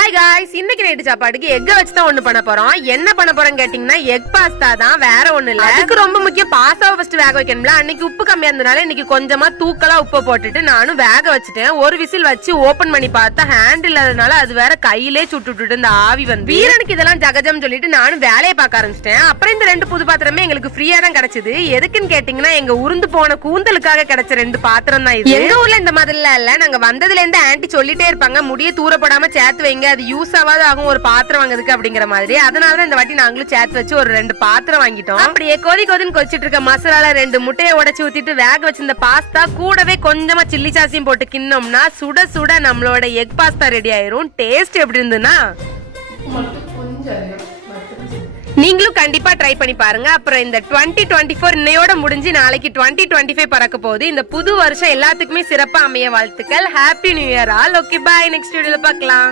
Hi guys, இன்னைக்கு night சாப்பாடுக்கு egg வச்சு தான் ஒண்ணு பண்ண போறோம். என்ன பண்ண போறோம் கேட்டீங்கன்னா எக் பாஸ்தா தான், வேற ஒண்ணு இல்ல. அதுக்கு ரொம்ப முக்கியம் பாஸ்தாவை ஃபர்ஸ்ட் வேக வைக்கணும்ல. அன்னைக்கு உப்பு கம்மியா இருந்தனால இன்னைக்கு கொஞ்சமா தூக்கலா உப்பு போட்டுட்டு நானும் வேக வச்சுட்டேன். ஒரு விசில் வச்சு ஓபன் பண்ணி பார்த்தா ஹேண்ட் இல்லாதனால அது வேற கையிலே சுட்டுட்டு இந்த ஆவி வந்து வீரனுக்கு இதெல்லாம் ஜகஜம் சொல்லிட்டு நானும் வேலையை பார்க்க ஆரம்பிச்சிட்டேன். அப்புறம் இந்த 2 புது பாத்திரமே எங்களுக்கு ஃப்ரீயா தான் கிடைச்சது. எதுக்குன்னு கேட்டீங்கன்னா எங்க உருந்து போன கூந்தலுக்காக கிடைச்ச 2 பாத்திரம் தான் இது. எங்க ஊர்ல இந்த மாதிரிலாம் இல்ல. நாங்க வந்ததுல இருந்து ஆன்ட்டி சொல்லிட்டே இருப்பாங்க முடிய தூரப்படாம சேர்த்து வைங்க, அது யூஸ் ஆகாது ஆகும் ஒரு பாத்திரம் வாங்குறதுக்கு அப்படிங்கிற மாதிரி. அதனாலதான் இந்த வாட்டி நாங்களும் சேர்த்து வச்சு ஒரு 2 பாத்திரம் வாங்கிட்டோம். அப்படியே கொதின்னு கொதிச்சிட்டு இருக்க மசாலா 2 முட்டையை உடைச்சு ஊத்திட்டு வேக வச்சிருந்த பாஸ்தா கூடவே கொஞ்சமா சில்லி சாஸையும் போட்டு கிண்ணோம்னா சுட சுட நம்மளோட எக் பாஸ்தா ரெடி ஆயிரும். டேஸ்ட் எப்படி இருந்ததுன்னா நீங்களும் கண்டிப்பா ட்ரை பண்ணி பாருங்க. அப்புறம் இந்த 2024 இன்னையோட முடிஞ்சு நாளைக்கு 2025 பறக்க போகுது. இந்த புது வருஷம் எல்லாத்துக்குமே சிறப்பா அமைய வாழ்த்துக்கள். Happy new year all. Okay, bye. Next வீடியோல பார்க்கலாம்.